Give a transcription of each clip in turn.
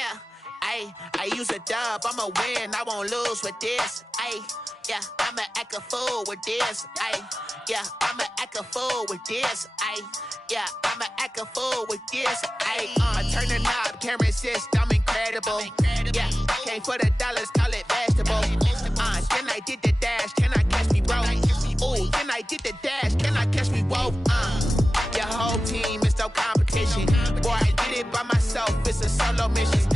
Yeah, I use a dub, I'ma win, I won't lose with this. Yeah, I'ma act a fool with this. Yeah, I'ma act a fool with this. Yeah, I'ma act a fool with this. I turn the knob, can't resist, I'm incredible. Yeah, came for the dollars, call it vegetable. Then I did the dash, can I catch me, bro? Ooh, then I did the dash, can I catch me, whoa? Your whole team is no competition. Boy, I did it by myself, it's a solo mission.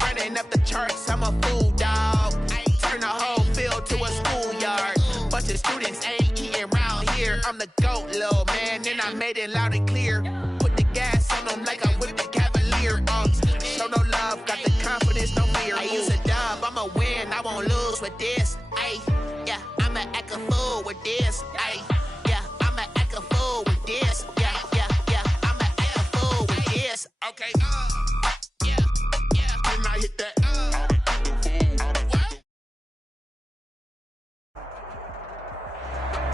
Running up the charts, I'm a fool, dog. Turn the whole field to a schoolyard. Bunch of students ain't eating round here. I'm the GOAT, little man, and I made it loud and clear. Put the gas on them like I whipped the Cavalier. Show no love, got the confidence, no fear. I use a dub, I'ma win, I won't lose with this. Yeah, I'ma act a fool with this. Yeah, I'ma act a fool with this. Yeah, I'ma act a fool with this. Okay, yeah, can I hit that?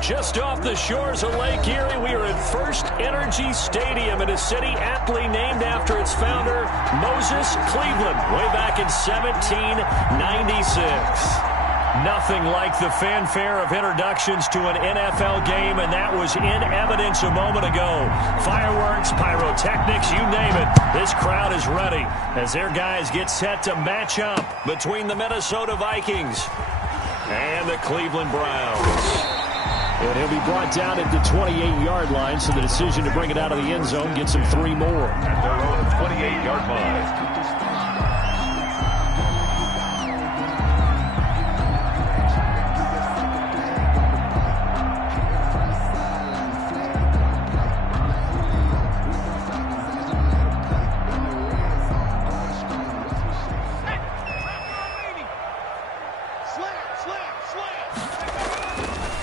Just off the shores of Lake Erie, we are at First Energy Stadium in a city aptly named after its founder, Moses Cleveland, way back in 1796. Nothing like the fanfare of introductions to an NFL game, and that was in evidence a moment ago. Fireworks, pyrotechnics, you name it. This crowd is ready as their guys get set to match up between the Minnesota Vikings and the Cleveland Browns. And he'll be brought down at the 28-yard line, so the decision to bring it out of the end zone gets him 3 more. At their own 28-yard line.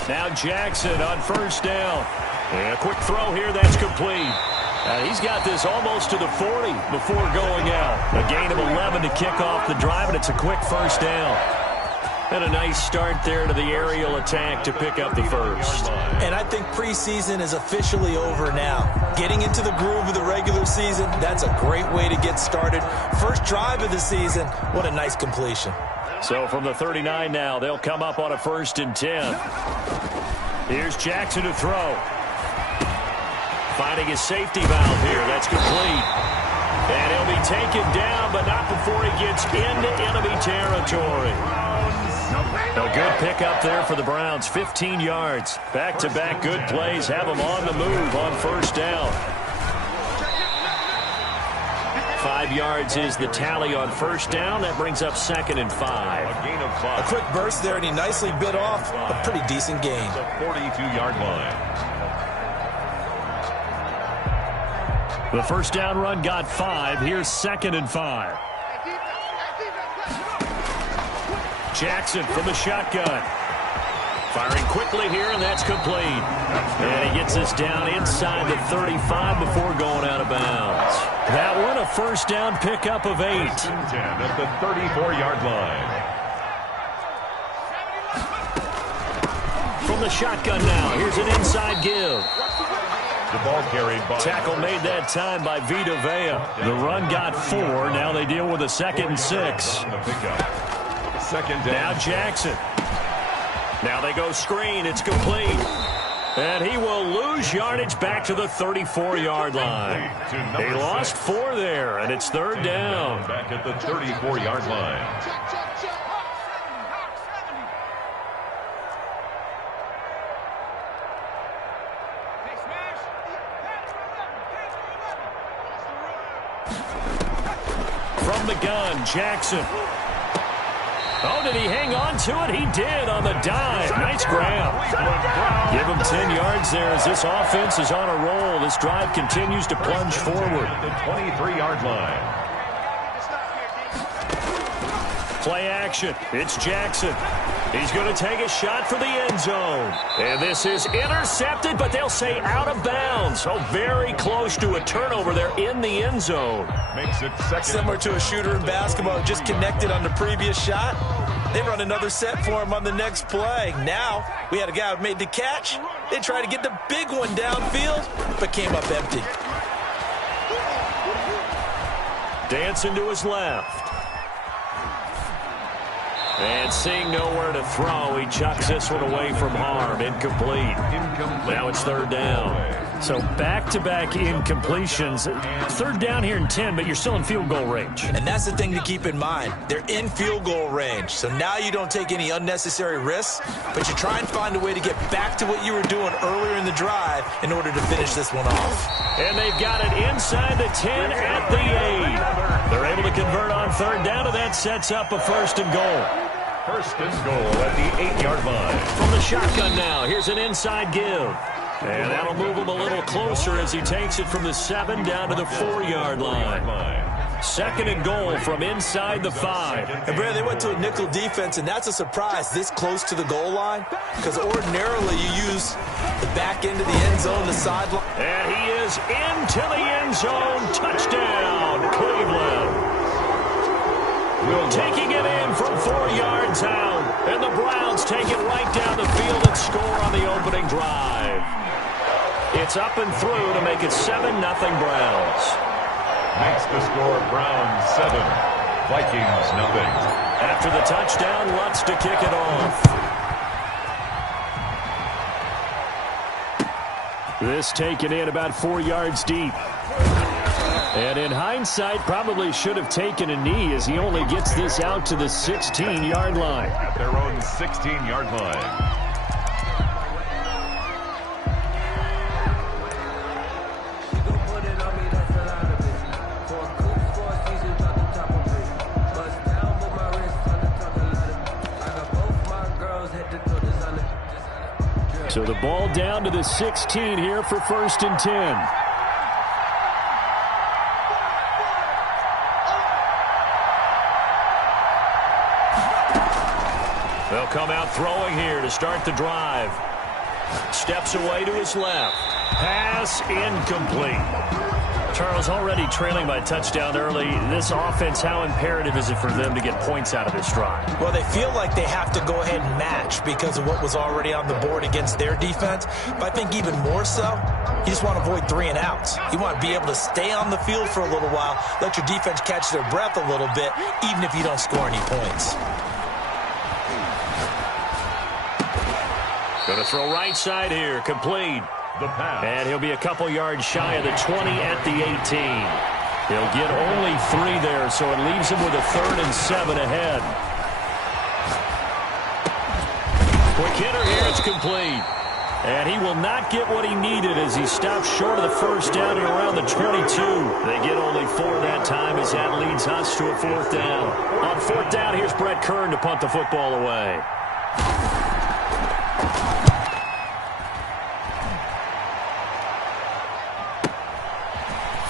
Now Jackson on first down. And a quick throw here, that's complete. He's got this almost to the 40 before going out. A gain of 11 to kick off the drive, and it's a quick first down. And a nice start there to the aerial attack to pick up the first. And I think preseason is officially over now. Getting into the groove of the regular season, that's a great way to get started. First drive of the season, what a nice completion. So from the 39 now, they'll come up on a 1st and 10. Here's Jackson to throw. Finding his safety valve here. That's complete. And he'll be taken down, but not before he gets into enemy territory. A good pickup there for the Browns. 15 yards. Back-to-back good plays. Have them on the move on first down. 5 yards is the tally on first down. That brings up 2nd and 5. A gain of 5. A quick burst there, and he nicely bit off a pretty decent gain. The 42-yard line. The first down run got 5. Here's 2nd and 5. Jackson from the shotgun. Firing quickly here, and that's complete. And he gets this down inside the 35 before going out of bounds. That one, a first down pickup of 8. 10 at the 34-yard line. From the shotgun now, here's an inside give. The ball carried by... Tackle made that time by Vita Vea. The run got 4. Now they deal with a 2nd and 6. The pickup. Second down. Now Jackson. Now they go screen. It's complete. And he will lose yardage back to the 34-yard line. He lost 4 there, and it's 3rd down. Back at the 34-yard line. From the gun, Jackson. Oh, did he hang on to it? He did on the dive. Nice grab. Give him 10 yards there as this offense is on a roll. This drive continues to plunge forward. The 23-yard line. Play action. It's Jackson. He's going to take a shot for the end zone. And this is intercepted, but they'll say out of bounds. So very close to a turnover there in the end zone. Makes it second. Similar to a shooter in basketball, just connected on the previous shot. They run another set for him on the next play. Now, we had a guy who made the catch. They tried to get the big one downfield, but came up empty. Dancing to his left. And seeing nowhere to throw, he chucks this one away from harm. Incomplete. Now it's third down. So back-to-back incompletions. Third down here in 10, but you're still in field goal range. And that's the thing to keep in mind. They're in field goal range. So now you don't take any unnecessary risks, but you try and find a way to get back to what you were doing earlier in the drive in order to finish this one off. And they've got it inside the 10 at the 8. They're able to convert on third down, and that sets up a first and goal. First and goal at the 8-yard line. From the shotgun now, here's an inside give. And that'll move him a little closer as he takes it from the 7 down to the 4-yard line. Second and goal from inside the 5. And, Brad, they went to a nickel defense, and that's a surprise this close to the goal line because ordinarily you use the back end of the end zone, the sideline. And he is into the end zone. Touchdown, Cleveland. Taking it in from 4 yards out. And the Browns take it right down the field and score on the opening drive. It's up and through to make it 7-0 Browns. Makes the score Browns 7, Vikings nothing. After the touchdown, Lutz to kick it off. This taken in about 4 yards deep. And in hindsight, probably should have taken a knee as he only gets this out to the 16-yard line. At their own 16-yard line. So the ball down to the 16 here for first and 10. They'll come out throwing here to start the drive. Steps away to his left. Pass incomplete. Charles, already trailing by touchdown early. This offense, how imperative is it for them to get points out of this drive? Well, they feel like they have to go ahead and match because of what was already on the board against their defense. But I think even more so, you just want to avoid 3 and outs. You want to be able to stay on the field for a little while, let your defense catch their breath a little bit, even if you don't score any points. Going to throw right side here, complete. The pass. And he'll be a couple yards shy of the 20 at the 18. He'll get only 3 there, so it leaves him with a 3rd and 7 ahead. Quick hitter here, it's complete. And he will not get what he needed as he stops short of the first down and around the 22. They get only 4 that time as that leads us to a 4th down. On 4th down, here's Brett Kern to punt the football away.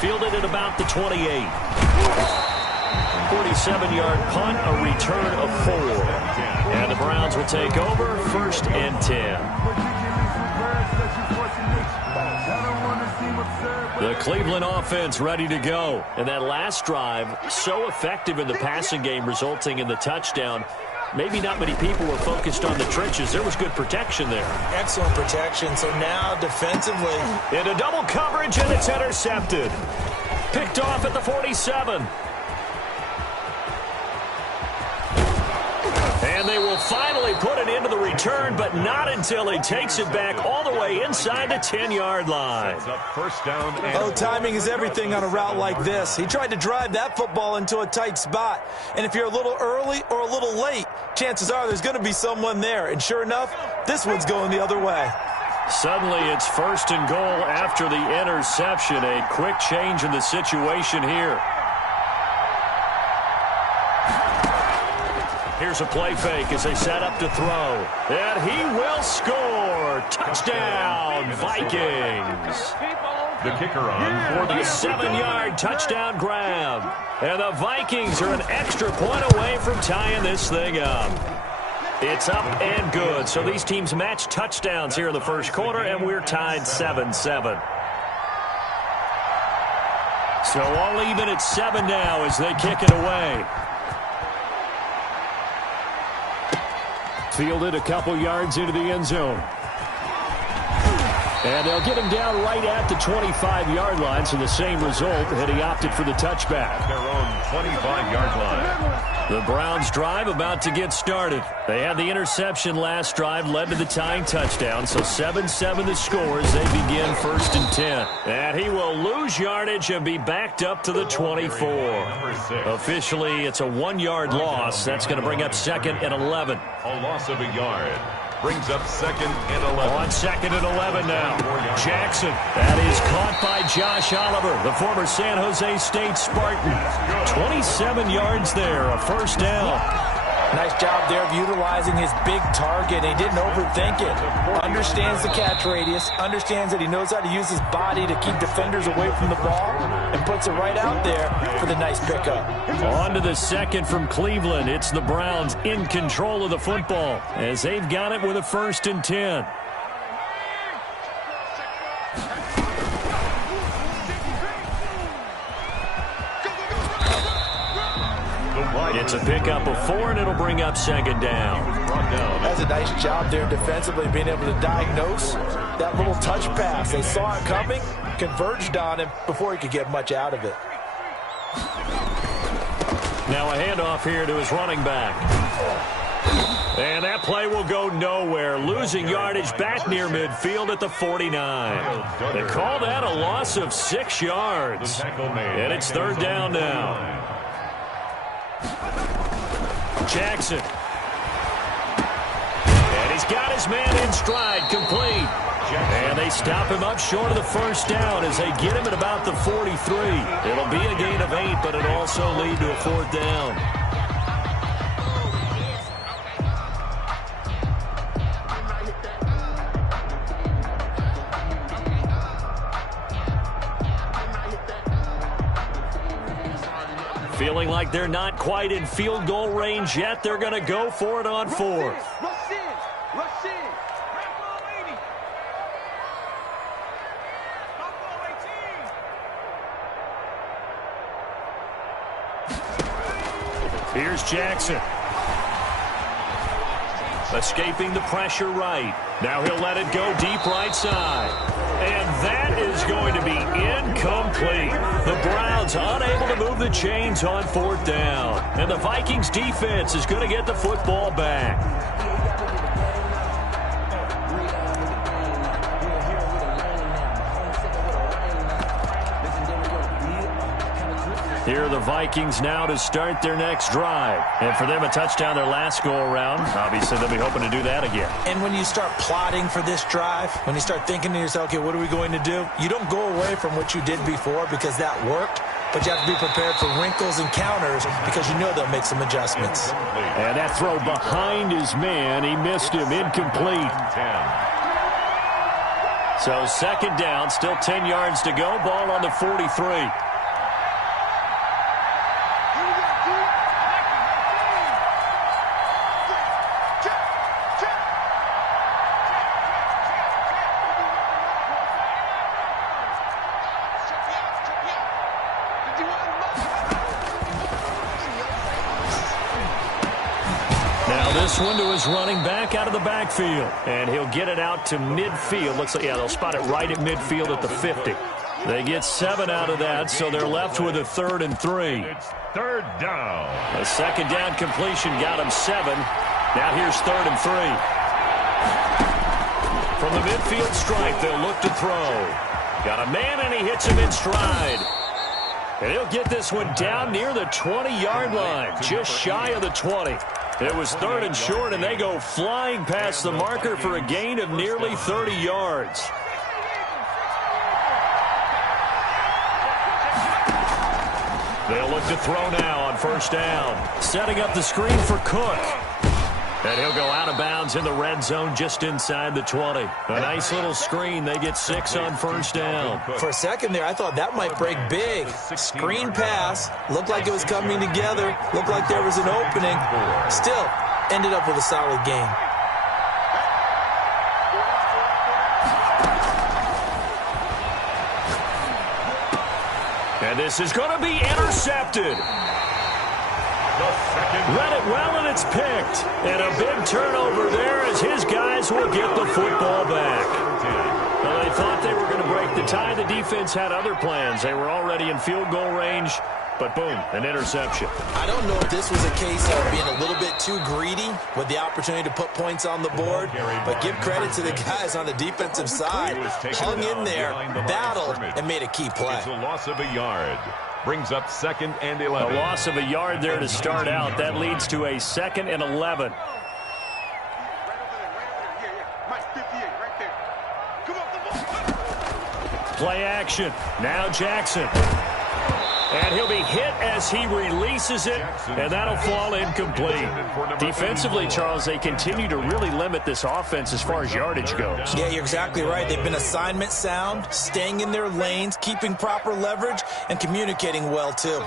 Fielded at about the 28. 47-yard punt, a return of 4. And the Browns will take over, 1st and 10. The Cleveland offense ready to go. And that last drive, so effective in the passing game, resulting in the touchdown. Maybe not many people were focused on the trenches. There was good protection there. Excellent protection. So now defensively. Into double coverage, and it's intercepted. Picked off at the 47. And they will finally put it into the return, but not until he takes it back all the way inside the 10-yard line. First down. Oh, timing is everything on a route like this. He tried to drive that football into a tight spot. And if you're a little early or a little late, chances are there's going to be someone there. And sure enough, this one's going the other way. Suddenly it's 1st and goal after the interception. A quick change in the situation here. Here's a play fake as they set up to throw. And he will score. Touchdown, Vikings. The kicker on for the 7-yard touchdown grab. And the Vikings are an extra point away from tying this thing up. It's up and good. So these teams match touchdowns here in the first quarter, and we're tied 7-7. So all even at 7 now as they kick it away. Fielded a couple yards into the end zone. And they'll get him down right at the 25-yard line, so the same result had he opted for the touchback. At their own 25-yard line. The Browns drive about to get started. They had the interception last drive, led to the tying touchdown, so 7-7 the score as they begin 1st and 10. And he will lose yardage and be backed up to the 24. Officially, it's a 1-yard loss. That's going to bring up 2nd and 11. A loss of a yard. Brings up 2nd and 11. On 2nd and 11 now. Jackson. That is caught by Josh Oliver, the former San Jose State Spartan. 27 yards there, a 1st down. Nice job there of utilizing his big target. He didn't overthink it. Understands the catch radius. Understands that he knows how to use his body to keep defenders away from the ball. And puts it right out there for the nice pickup. On to the 2nd from Cleveland. It's the Browns in control of the football as they've got it with a 1st and 10. It's a pickup of 4, and it'll bring up 2nd down. That's a nice job there defensively, being able to diagnose that little touch pass. They saw it coming, converged on him before he could get much out of it. Now a handoff here to his running back. And that play will go nowhere, losing yardage back near midfield at the 49. They call that a loss of 6 yards. And it's 3rd down now. Jackson. And he's got his man in stride, complete. And they stop him up short of the 1st down as they get him at about the 43. It'll be a gain of 8, but it'll also lead to a 4th down. Feeling like they're not quite in field goal range yet. They're going to go for it on 4th. Here's Jackson. Escaping the pressure right. Now he'll let it go deep right side. And that is going to be incomplete. The Browns unable to move the chains on 4th down. And the Vikings defense is going to get the football back. Here are the Vikings now to start their next drive. And for them, a touchdown their last go-around. Obviously, they'll be hoping to do that again. And when you start plotting for this drive, when you start thinking to yourself, okay, what are we going to do? You don't go away from what you did before because that worked. But you have to be prepared for wrinkles and counters because you know they'll make some adjustments. And that throw behind his man, he missed him, incomplete. So 2nd down, still 10 yards to go, ball on the 43. This one to his running back out of the backfield. And he'll get it out to midfield. Looks like, yeah, they'll spot it right at midfield at the 50. They get 7 out of that, so they're left with a 3rd and 3. It's 3rd down. A 2nd down completion got him 7. Now here's 3rd and 3. From the midfield stripe, they'll look to throw. Got a man, and he hits him in stride. And he'll get this one down near the 20-yard line, just shy of the 20. It was 3rd and short, and they go flying past the marker for a gain of nearly 30 yards. They'll look to throw now on 1st down. Setting up the screen for Cook. And he'll go out of bounds in the red zone just inside the 20. A nice little screen. They get 6 on 1st down. For a second there, I thought that might break big. Screen pass. Looked like it was coming together. Looked like there was an opening. Still, ended up with a solid gain. And this is going to be intercepted. Read it well, and it's picked. And a big turnover there as his guys will get the football back. Well, they thought they were going to break the tie. The defense had other plans. They were already in field goal range, but boom, an interception. I don't know if this was a case of being a little bit too greedy with the opportunity to put points on the board, but give credit to the guys on the defensive side. Hung in there, battled, and made a key play. It's a loss of a yard. Brings up 2nd and 11. A loss of a yard there to start out. That leads to a 2nd and 11. Play action. Now Jackson. And he'll be hit as he releases it, and that'll fall incomplete. Defensively, Charles, they continue to really limit this offense as far as yardage goes. Yeah, you're exactly right. They've been assignment sound, staying in their lanes, keeping proper leverage, and communicating well, too.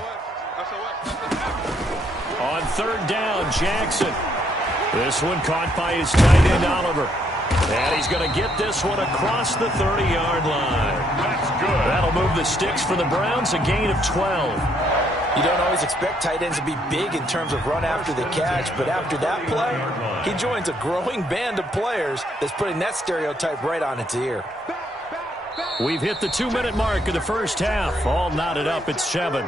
On 3rd down, Jackson. This one caught by his tight end, Oliver. And he's going to get this one across the 30-yard line. That's good. That'll move the sticks for the Browns, a gain of 12. You don't always expect tight ends to be big in terms of run after the catch, but after that play, he joins a growing band of players that's putting that stereotype right on its ear. We've hit the 2-minute mark of the first half. All knotted up at 7.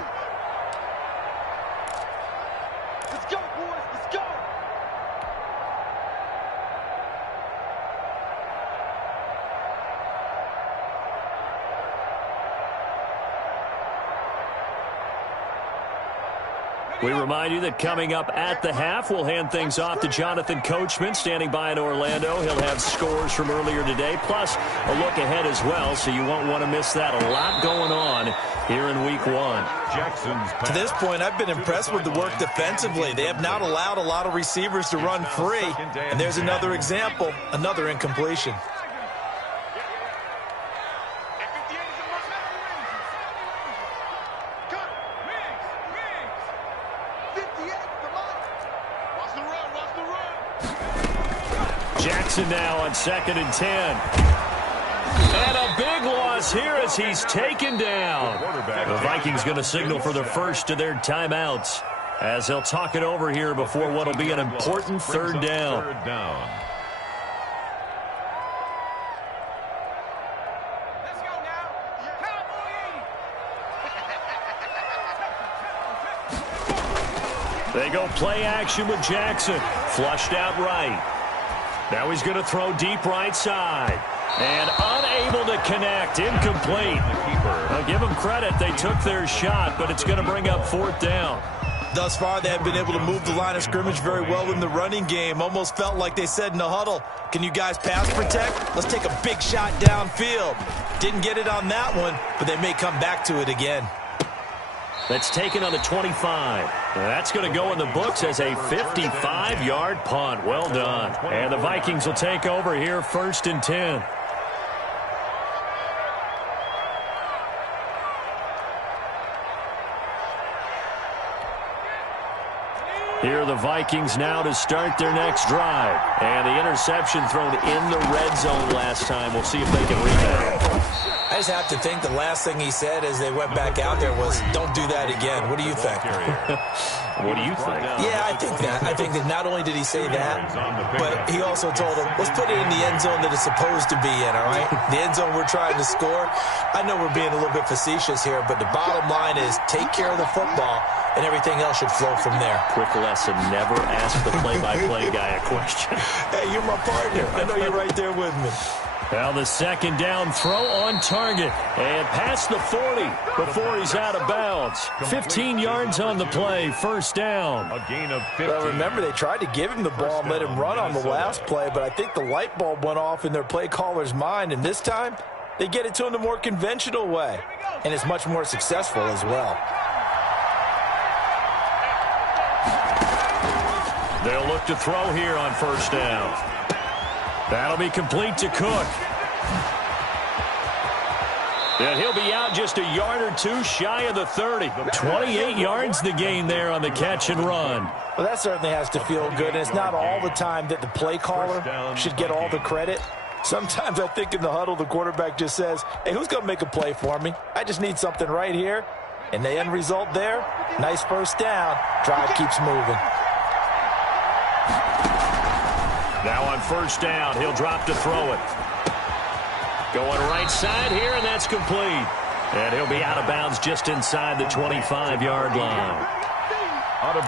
We remind you that coming up at the half, we'll hand things off to Jonathan Coachman, standing by in Orlando. He'll have scores from earlier today, plus a look ahead as well, so you won't want to miss that. A lot going on here in Week 1. To this point, I've been impressed with the work defensively. They have not allowed a lot of receivers to run free, and there's another example, another incompletion. Jackson now on 2nd and 10. And a big loss here as he's taken down. The Vikings going to signal for the first of their timeouts as they'll talk it over here before what will be an important 3rd down. Let's go now. Cowboys! They go play action with Jackson. Flushed out right. Now he's going to throw deep right side. And unable to connect. Incomplete. I'll give them credit. They took their shot, but it's going to bring up 4th down. Thus far, they have been able to move the line of scrimmage very well in the running game. Almost felt like they said in the huddle, can you guys pass protect? Let's take a big shot downfield. Didn't get it on that one, but they may come back to it again. That's taken on the 25. That's going to go in the books as a 55-yard punt. Well done. And the Vikings will take over here 1st and 10. Here are the Vikings now to start their next drive. And the interception thrown in the red zone last time. We'll see if they can rebound. I just have to think the last thing he said as they went back out there was, don't do that again. What do you think? What do you think? Yeah, I think that. I think that not only did he say that, but he also told them, let's put it in the end zone that it's supposed to be in, all right? The end zone we're trying to score. I know we're being a little bit facetious here, but the bottom line is take care of the football, and everything else should flow from there. Quick lesson, never ask the play-by-play guy a question. Hey, you're my partner. I know you're right there with me. Now the 2nd down throw on target. And past the 40 before he's out of bounds. 15 yards on the play, 1st down. A gain of 15. Well, remember, they tried to give him the ball and let him run on the last play, but I think the light bulb went off in their play caller's mind, and this time they get it to him the more conventional way, and it's much more successful as well. They'll look to throw here on 1st down. That'll be complete to Cook. And he'll be out just a yard or two shy of the 30. 28 yards the gain there on the catch and run. Well, that certainly has to feel good, and it's not all the time that the play caller should get all the credit. Sometimes I think in the huddle the quarterback just says, hey, who's going to make a play for me? I just need something right here. And the end result there, nice first down. Drive keeps moving. Now on first down, he'll drop to throw it. Going right side here, and that's complete. And he'll be out of bounds just inside the 25-yard line.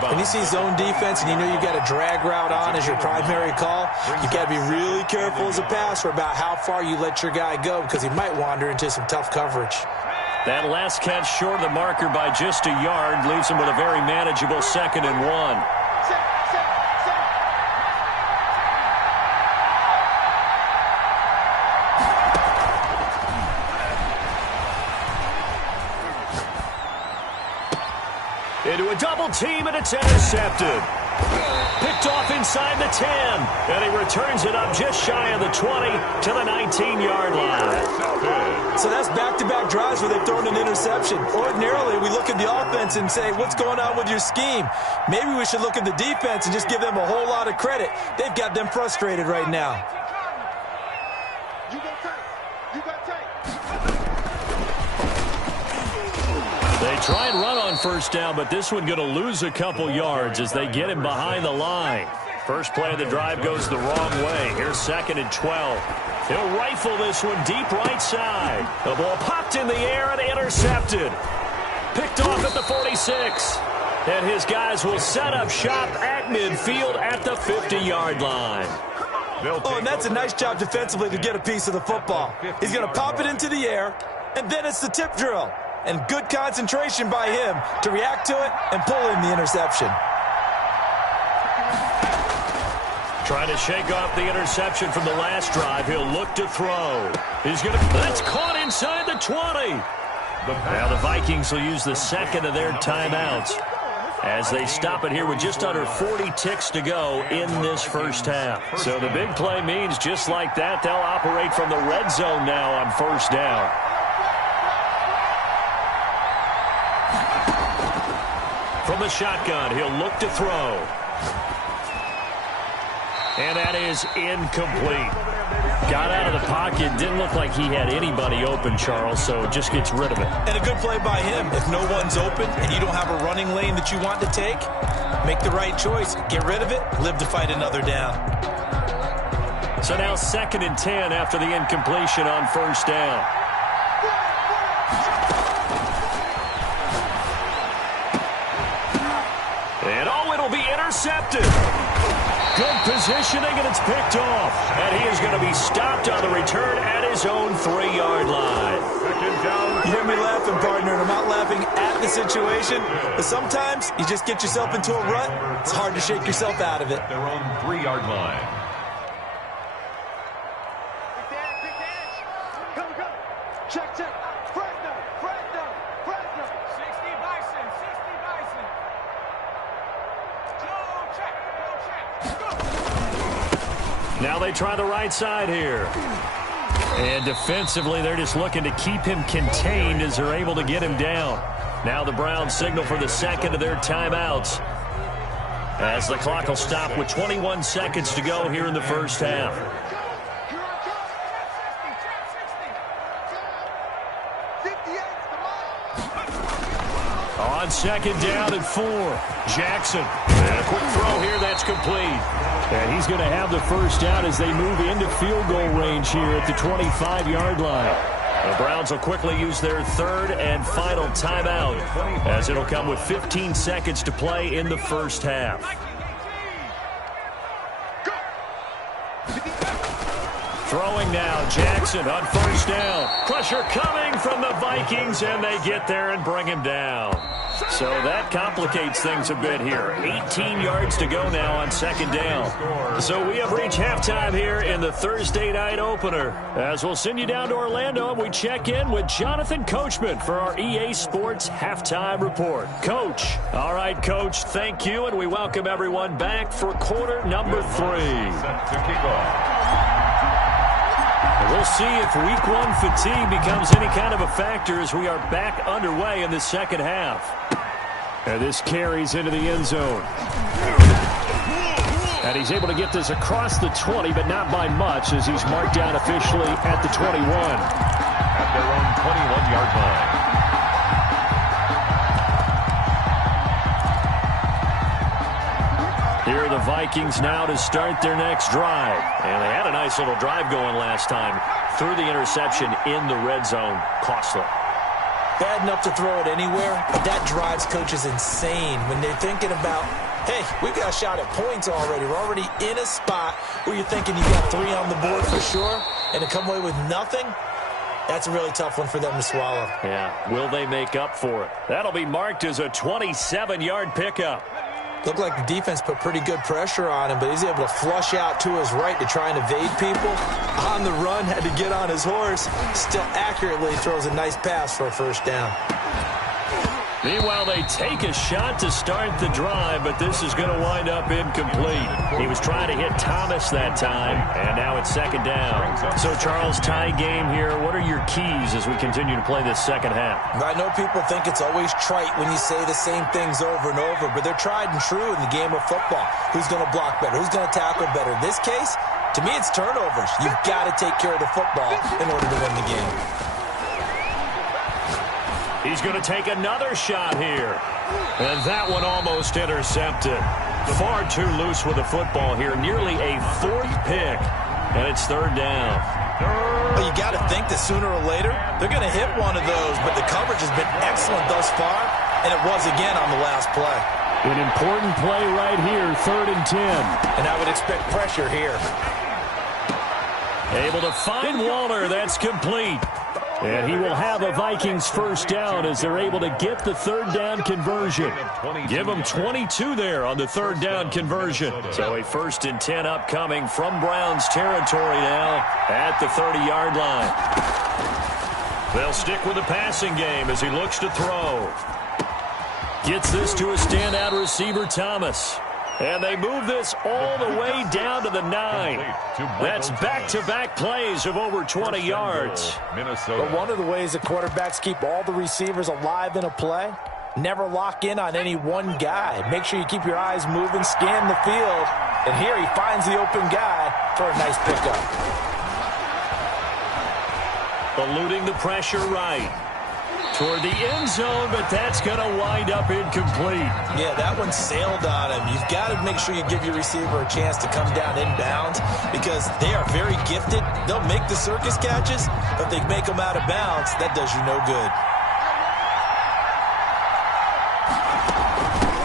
When you see zone defense and you know you've got a drag route on as your primary call, you've got to be really careful as a passer about how far you let your guy go because he might wander into some tough coverage. That last catch short of the marker by just a yard leaves him with a very manageable 2nd and 1. Into a double team, and it's intercepted. Picked off inside the 10, and he returns it up just shy of the 20 to the 19-yard line. So that's back-to-back drives where they've thrown an interception. Ordinarily, we look at the offense and say, what's going on with your scheme? Maybe we should look at the defense and just give them a whole lot of credit. They've got them frustrated right now. They try and run on first down, but this one going to lose a couple yards as they get him behind the line. First play of the drive goes the wrong way. Here's 2nd and 12. He'll rifle this one deep right side. The ball popped in the air and intercepted. Picked off at the 46. And his guys will set up shop at midfield at the 50-yard line. Oh, and that's a nice job defensively to get a piece of the football. He's going to pop it into the air, and then it's the tip drill. And good concentration by him to react to it and pull in the interception. Trying to shake off the interception from the last drive. He'll look to throw. He's going to... That's caught inside the 20. Now the Vikings will use the 2nd of their timeouts as they stop it here with just under 40 ticks to go in this first half. So the big play means just like that, they'll operate from the red zone now on first down. From the shotgun, he'll look to throw. And that is incomplete. Got out of the pocket, didn't look like he had anybody open, Charles, so just gets rid of it. And a good play by him. If no one's open and you don't have a running lane that you want to take, make the right choice. Get rid of it, live to fight another down. So now 2nd and 10 after the incompletion on first down. And oh, it'll be intercepted. Good positioning, and it's picked off. And he is going to be stopped on the return at his own 3-yard line. You hear me laughing, partner, and I'm not laughing at the situation, but sometimes you just get yourself into a rut. It's hard to shake yourself out of it. Their own 3-yard line. Check. Fresno. 60 Bison. Now they try the right side here. And defensively, they're just looking to keep him contained as they're able to get him down. Now the Browns signal for the 2nd of their timeouts as the clock will stop with 21 seconds to go here in the first half. On 2nd down and 4. Jackson. And a quick throw here. That's complete. And he's going to have the first down as they move into field goal range here at the 25-yard line. The Browns will quickly use their 3rd and final timeout as it'll come with 15 seconds to play in the first half. Throwing now, Jackson on first down. Pressure coming from the Vikings, and they get there and bring him down. So that complicates things a bit here. 18 yards to go now on 2nd down. So we have reached halftime here in the Thursday night opener. As we'll send you down to Orlando, and we check in with Jonathan Coachman for our EA Sports Halftime Report. Coach. All right, Coach, thank you, and we welcome everyone back for quarter number 3. Set to kick off. We'll see if week 1 fatigue becomes any kind of a factor as we are back underway in the second half. And this carries into the end zone. And he's able to get this across the 20, but not by much as he's marked down officially at the 21. At their own 21-yard line. Here are the Vikings now to start their next drive. And they had a nice little drive going last time. Threw the interception in the red zone. Costly. Bad enough to throw it anywhere, but that drives coaches insane when they're thinking about, hey, we've got a shot at points already. We're already in a spot where you're thinking you got 3 on the board for sure, and to come away with nothing, that's a really tough one for them to swallow. Yeah, will they make up for it? That'll be marked as a 27-yard pickup. Looked like the defense put pretty good pressure on him, but he's able to flush out to his right to try and evade people. On the run, had to get on his horse. Still accurately throws a nice pass for a first down. Meanwhile, they take a shot to start the drive, but this is going to wind up incomplete. He was trying to hit Thomas that time, and now it's second down. So, Charles, tie game here. What are your keys as we continue to play this second half? I know people think it's always trite when you say the same things over and over, but they're tried and true in the game of football. Who's going to block better? Who's going to tackle better? In this case, to me, it's turnovers. You've got to take care of the football in order to win the game. He's going to take another shot here. And that one almost intercepted. Far too loose with the football here. Nearly a 4th pick. And it's third down. Well, you got to think that sooner or later, they're going to hit one of those. But the coverage has been excellent thus far. And it was again on the last play. An important play right here. 3rd and 10. And I would expect pressure here. Able to find Waller. That's complete. And he will have a Vikings first down as they're able to get the 3rd down conversion. Give them 22 there on the 3rd down conversion. So a 1st and 10 upcoming from Browns territory now at the 30-yard line. They'll stick with the passing game as he looks to throw. Gets this to a standout receiver, Thomas. And they move this all the way down to the 9. That's back-to-back plays of over 20 yards. But one of the ways the quarterbacks keep all the receivers alive in a play, never lock in on any one guy. Make sure you keep your eyes moving, scan the field. And here he finds the open guy for a nice pickup. Eluding the pressure right. Toward the end zone, but that's going to wind up incomplete. Yeah, that one sailed on him. You've got to make sure you give your receiver a chance to come down inbounds because they are very gifted. They'll make the circus catches, but if they make them out of bounds, that does you no good.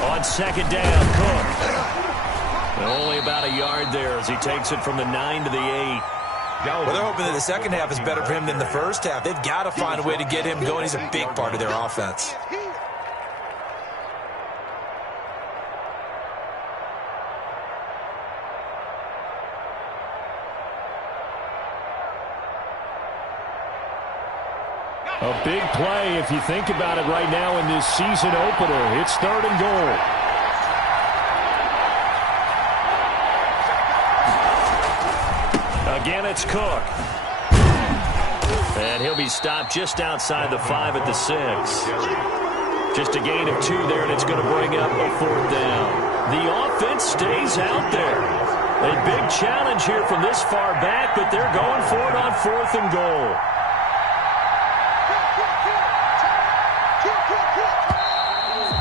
On second down, Cook. And only about a yard there as he takes it from the 9 to the 8. Well, they're hoping that the second half is better for him than the first half. They've got to find a way to get him going. He's a big part of their offense. A big play if you think about it right now in this season opener. It's 3rd and goal. Again, it's Cook. And he'll be stopped just outside the 5 at the 6. Just a gain of 2 there, and it's going to bring up a 4th down. The offense stays out there. A big challenge here from this far back, but they're going for it on 4th and goal.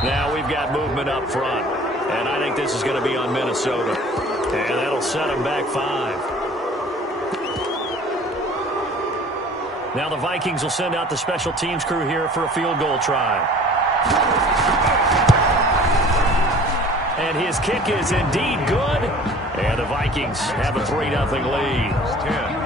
Now we've got movement up front, and I think this is going to be on Minnesota. And that'll set them back 5. Now the Vikings will send out the special teams crew here for a field goal try. And his kick is indeed good. And the Vikings have a 3-0 lead.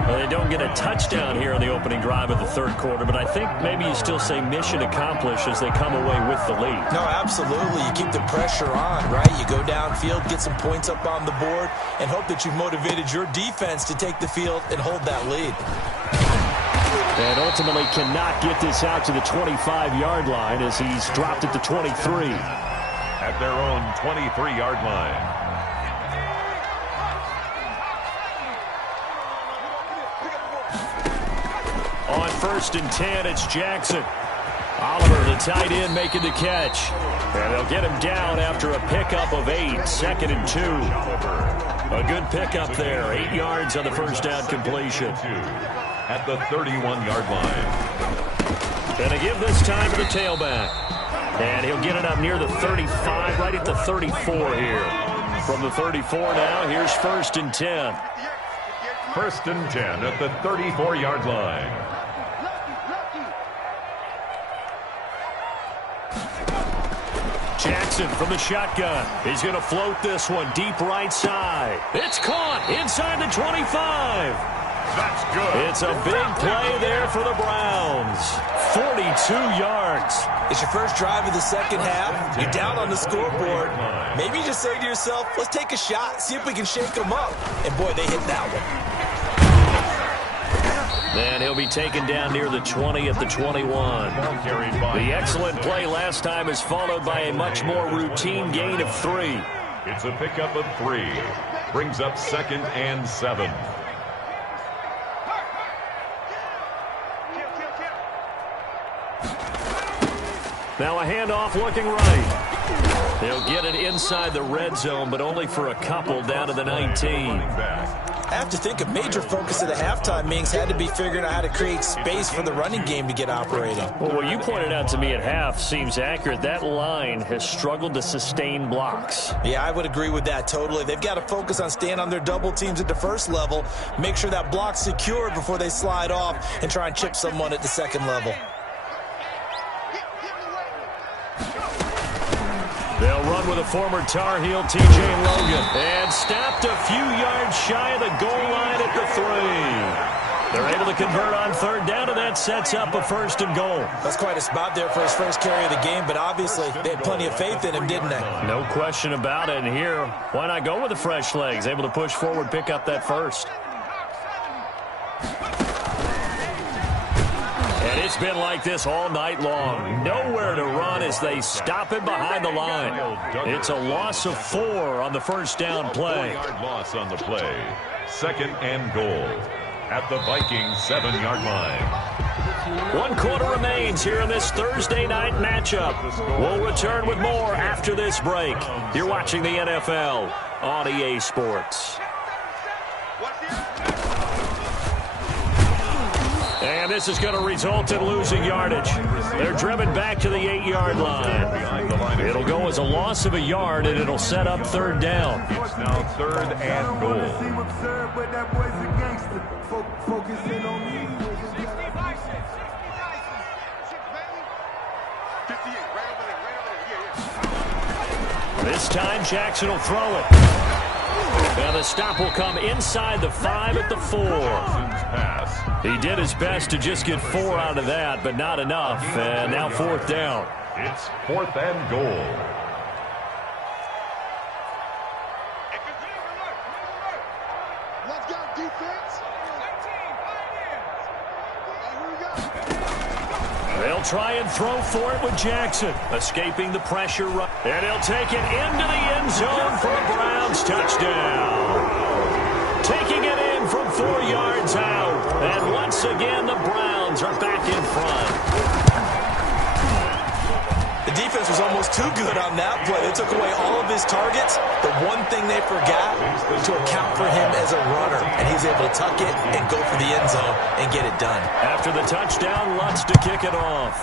Well, they don't get a touchdown here on the opening drive of the 3rd quarter, but I think maybe you still say mission accomplished as they come away with the lead. No, absolutely. You keep the pressure on, right? You go downfield, get some points up on the board, and hope that you've motivated your defense to take the field and hold that lead. And ultimately cannot get this out to the 25-yard line as he's dropped at the 23. At their own 23-yard line. On 1st and 10, it's Jackson. Oliver, the tight end, making the catch. And they'll get him down after a pickup of 8, 2nd and 2. A good pickup there, 8 yards on the first down completion. At the 31-yard line. And they give this time to the tailback. And he'll get it up near the 35, right at the 34 here. From the 34 now, here's 1st and 10. 1st and 10 at the 34-yard line. Jackson from the shotgun. He's going to float this one deep right side. It's caught inside the 25. That's good. It's a big play there for the Browns. 42 yards. It's your first drive of the second half. You're down on the scoreboard. Maybe you just say to yourself, let's take a shot, see if we can shake them up. And, boy, they hit that one. Then he'll be taken down near the 20 at the 21. The excellent play last time is followed by a much more routine gain of 3. It's a pickup of 3. Brings up 2nd and 7. Now a handoff looking right. They'll get it inside the red zone, but only for a couple down to the 19. I have to think a major focus of the halftime meetings had to be figuring out how to create space for the running game to get operating. Well, what you pointed out to me at half seems accurate. That line has struggled to sustain blocks. Yeah, I would agree with that totally. They've got to focus on staying on their double teams at the first level, make sure that block's secured before they slide off and try and chip someone at the second level. They'll run with a former Tar Heel, T.J. Logan. And stopped a few yards shy of the goal line at the 3. They're able to convert on 3rd down, and that sets up a 1st and goal. That's quite a spot there for his first carry of the game, but obviously they had plenty of faith in him, didn't they? No question about it. And here, why not go with the fresh legs? Able to push forward, pick up that 1st. And it's been like this all night long. Nowhere to run as they stop him behind the line. It's a loss of 4 on the 1st down play. 4-yard loss on the play. 2nd and goal at the Vikings 7-yard line. 1 quarter remains here in this Thursday night matchup. We'll return with more after this break. You're watching the NFL on EA Sports. And this is going to result in losing yardage. They're driven back to the 8-yard line. It'll go as a loss of a yard, and it'll set up 3rd down. It's now 3rd and goal. This time, Jackson will throw it. Now the stop will come inside the 5 at the 4. He did his best to just get 4 out of that, but not enough. And now 4th down. It's 4th and goal. Let's go, defense. They'll try and throw for it with Jackson. Escaping the pressure. And he'll take it into the end zone for a Browns touchdown. Taking it in from 4 yards out. And once again, the Browns are back in front. The defense was almost too good on that play. They took away all of his targets. The one thing they forgot was to account for him as a runner. And he's able to tuck it and go for the end zone and get it done. After the touchdown, Lutz to kick it off.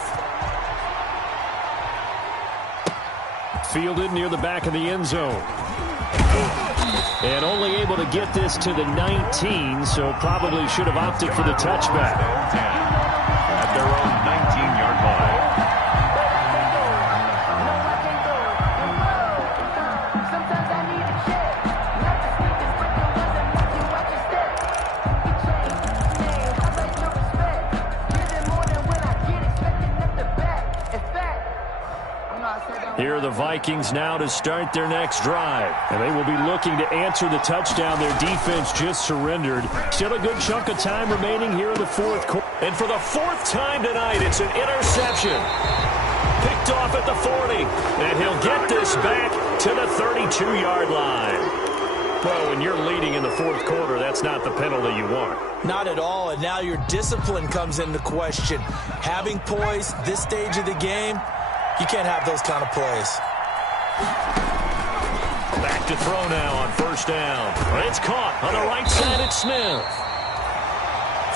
Fielded near the back of the end zone. And only able to get this to the 19, so probably should have opted for the touchback. At their own 19-yard line. Here are the Vikings now to start their next drive. And they will be looking to answer the touchdown their defense just surrendered. Still a good chunk of time remaining here in the 4th quarter. And for the 4th time tonight, it's an interception. Picked off at the 40. And he'll get this back to the 32-yard line. Well, when you're leading in the 4th quarter, that's not the penalty you want. Not at all, and now your discipline comes into question. Having poise this stage of the game, you can't have those kind of plays. Back to throw now on 1st down. It's caught on the right side at Smith.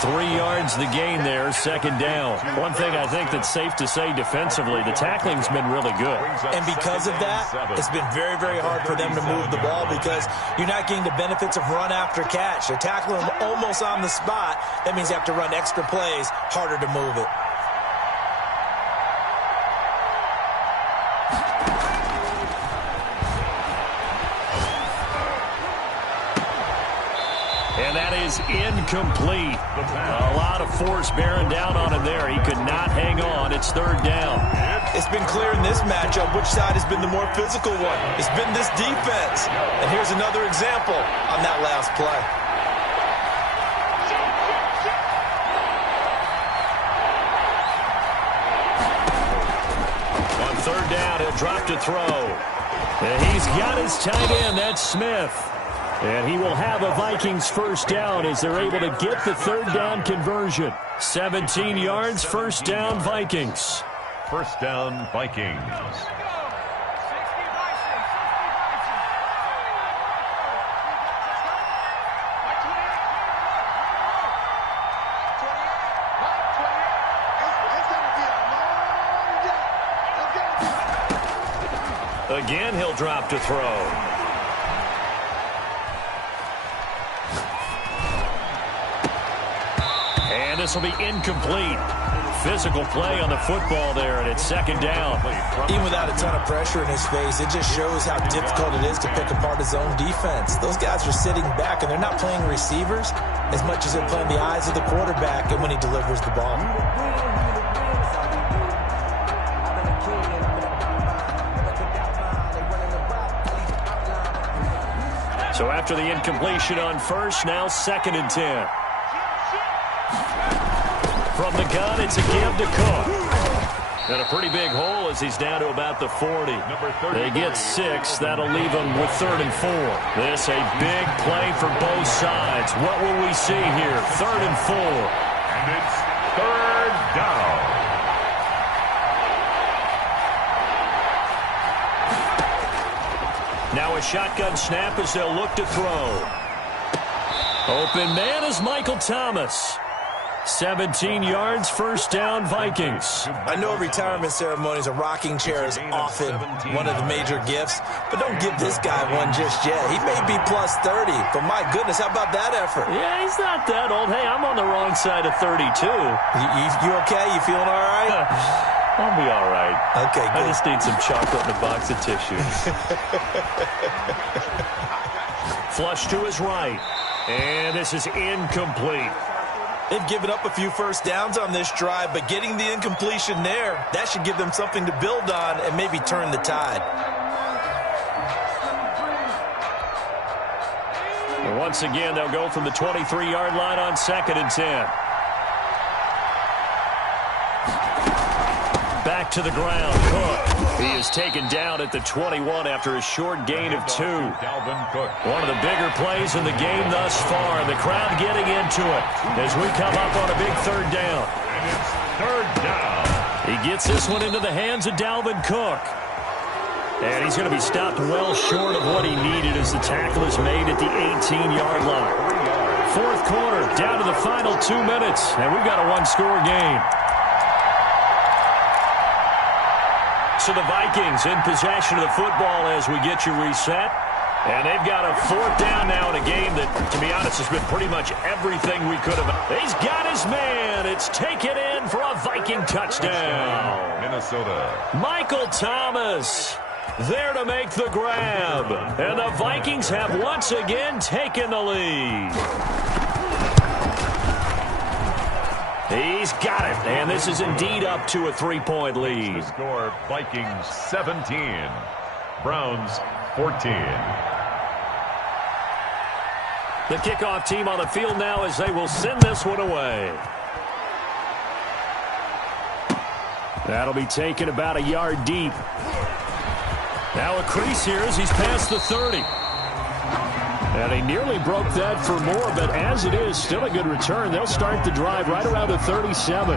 3 yards the gain there, second down. One thing I think that's safe to say defensively, the tackling's been really good. And because of that, it's been very, very hard for them to move the ball because you're not getting the benefits of run after catch. They're tackling them almost on the spot. That means you have to run extra plays, harder to move it. And that is incomplete. A lot of force bearing down on him there. He could not hang on. It's third down. It's been clear in this matchup which side has been the more physical one. It's been this defense. And here's another example on that last play. On third down, he'll drop to throw. And he's got his tight end. That's Smith. And he will have a Vikings first down as they're able to get the third down conversion. 17 yards, first down, Vikings. First down, Vikings. Again, he'll drop to throw. And this will be incomplete. Physical play on the football there, and it's second down. Even without a ton of pressure in his face, it just shows how difficult it is to pick apart his own defense. Those guys are sitting back, and they're not playing receivers as much as they're playing the eyes of the quarterback and when he delivers the ball. So after the incompletion on first, now second and 10. From the gun, it's a give to Cook. And a pretty big hole as he's down to about the 40. They get 6. That'll leave them with 3rd and 4. This a big play for both sides. What will we see here? 3rd and 4. And it's third down. Now a shotgun snap as they'll look to throw. Open man is Michael Thomas. 17 yards, first down, Vikings. I know retirement ceremonies, a rocking chair is often one of the major gifts, but don't give this guy one just yet. He may be plus 30, but my goodness, how about that effort? Yeah, he's not that old. Hey, I'm on the wrong side of 32. You okay? You feeling all right? I'll be all right. Okay, good. I just need some chocolate and a box of tissues. Flush to his right. And this is incomplete. They've given up a few first downs on this drive, but getting the incompletion there, that should give them something to build on and maybe turn the tide. And once again, they'll go from the 23-yard line on second and 10. Back to the ground, Cook. He is taken down at the 21 after a short gain of 2. Dalvin Cook. One of the bigger plays in the game thus far. The crowd getting into it as we come up on a big third down. And it's third down. He gets this one into the hands of Dalvin Cook. And he's going to be stopped well short of what he needed as the tackle is made at the 18-yard line. Fourth quarter, down to the final 2 minutes, and we've got a one-score game. So the Vikings in possession of the football as we get you reset. And they've got a fourth down now in a game that, to be honest, has been pretty much everything we could have. He's got his man. It's taken in for a Viking touchdown. Minnesota. Michael Thomas there to make the grab. And the Vikings have once again taken the lead. He's got it, and this is indeed up to a 3-point lead. The score, Vikings 17, Browns 14. The kickoff team on the field now as they will send this one away. That'll be taken about a yard deep. Now a crease here as he's past the 30. And he nearly broke that for more, but as it is, still a good return. They'll start the drive right around the 37.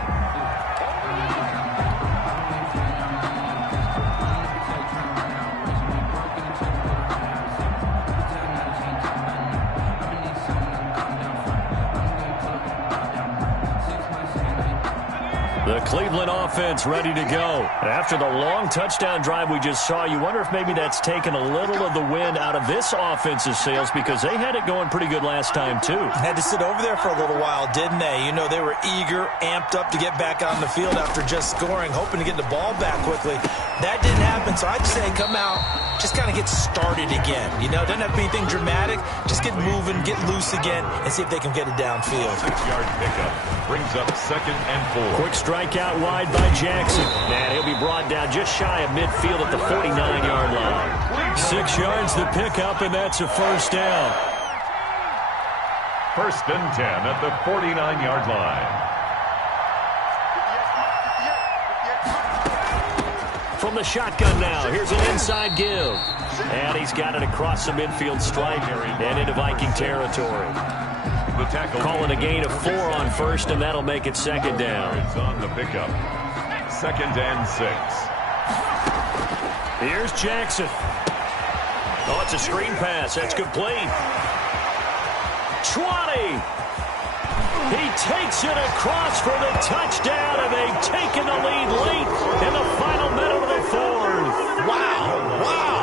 The Cleveland offense ready to go. After the long touchdown drive we just saw, you wonder if maybe that's taken a little of the wind out of this offense's sails because they had it going pretty good last time, too. Had to sit over there for a little while, didn't they? You know, they were eager, amped up to get back on the field after just scoring, hoping to get the ball back quickly. That didn't happen, so I'd say come out, just kind of get started again. You know, doesn't have to be anything dramatic. Just get moving, get loose again, and see if they can get it downfield. 6-yard pickup brings up 2nd and 4. Quick strike out wide by Jackson. And he'll be brought down just shy of midfield at the 49-yard line. 6 yards the pickup, and that's a first down. 1st and 10 at the 49-yard line. From the shotgun now, here's an inside give. And he's got it across the midfield stripe and into Viking territory. The tackle. Calling a gain of 4 on first, and that'll make it 2nd down. It's on the pickup. 2nd and 6. Here's Jackson. Oh, it's a screen pass. That's complete. 20. He takes it across for the touchdown, and they've taken the lead late in the final minute of the 4th. Wow, wow,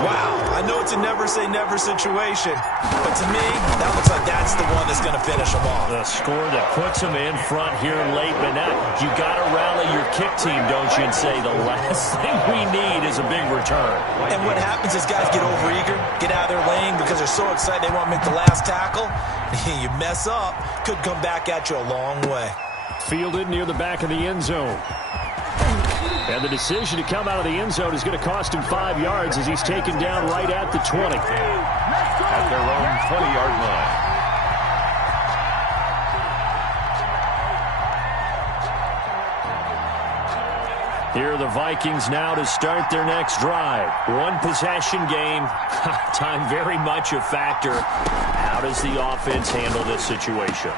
wow. I know it's a never-say-never situation, but to me, that looks like that's the one that's going to finish them off. The score that puts them in front here late, but now you got to rally your kick team, don't you, and say the last thing we need is a big return. And what happens is guys get overeager, get out of their lane because they're so excited they want to make the last tackle. You mess up, could come back at you a long way. Fielded near the back of the end zone. And the decision to come out of the end zone is going to cost him 5 yards as he's taken down right at the 20. At their own 20-yard line. Here are the Vikings now to start their next drive. One possession game. Time very much a factor. How does the offense handle this situation?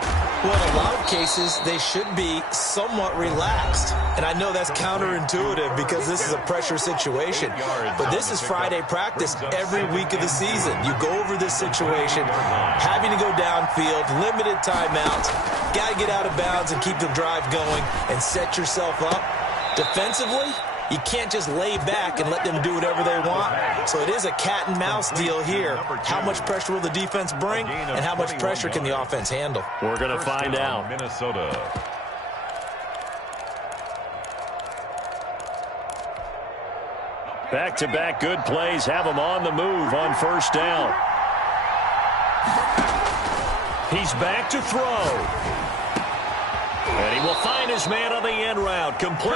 Well, in a lot of cases, they should be somewhat relaxed. And I know that's counterintuitive because this is a pressure situation. But this is Friday practice every week of the season. You go over this situation, having to go downfield, limited timeouts, got to get out of bounds and keep the drive going and set yourself up. Defensively, you can't just lay back and let them do whatever they want. So it is a cat and mouse deal here. How much pressure will the defense bring, and how much pressure can the offense handle? We're going to find out. Minnesota. Back-to-back good plays have him on the move on first down. He's back to throw. And he will find his man on the end route, complete.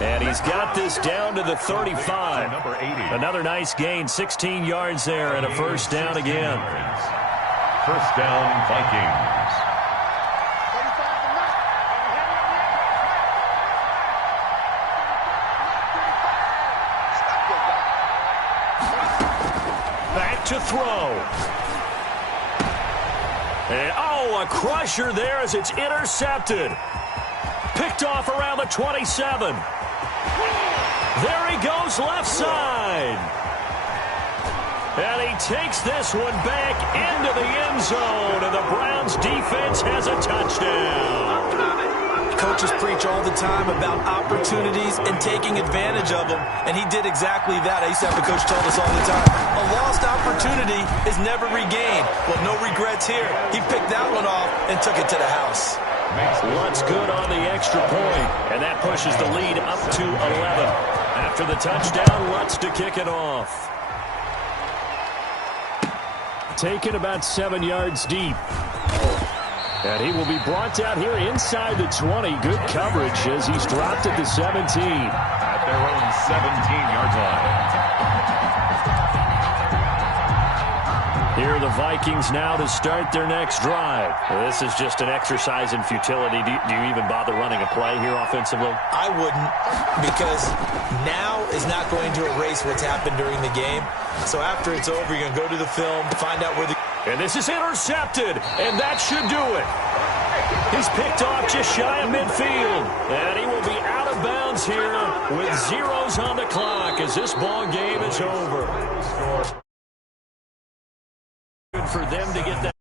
And he's got this down to the 35. Number 80. Another nice gain, 16 yards there, and a first down again. First down, Vikings. Back to throw. And, oh, a crusher there as it's intercepted. Picked off around the 27. There he goes left side. And he takes this one back into the end zone, and the Browns defense has a touchdown. Coaches preach all the time about opportunities and taking advantage of them, and he did exactly that. I used to have a coach tell us all the time, a lost opportunity is never regained. Well, no regrets here. He picked that one off and took it to the house. Lutz good on the extra point, and that pushes the lead up to 11. After the touchdown, Lutz to kick it off. Taken about 7 yards deep. And he will be brought down here inside the 20. Good coverage as he's dropped at the 17. At their own 17-yard line. Here are the Vikings now to start their next drive. This is just an exercise in futility. Do you even bother running a play here offensively? I wouldn't, because now is not going to erase what's happened during the game. So after it's over, you're going to go to the film, find out where the... And this is intercepted, and that should do it. He's picked off just shy of midfield, and he will be out of bounds here with zeros on the clock as this ball game is over. Good for them to get that.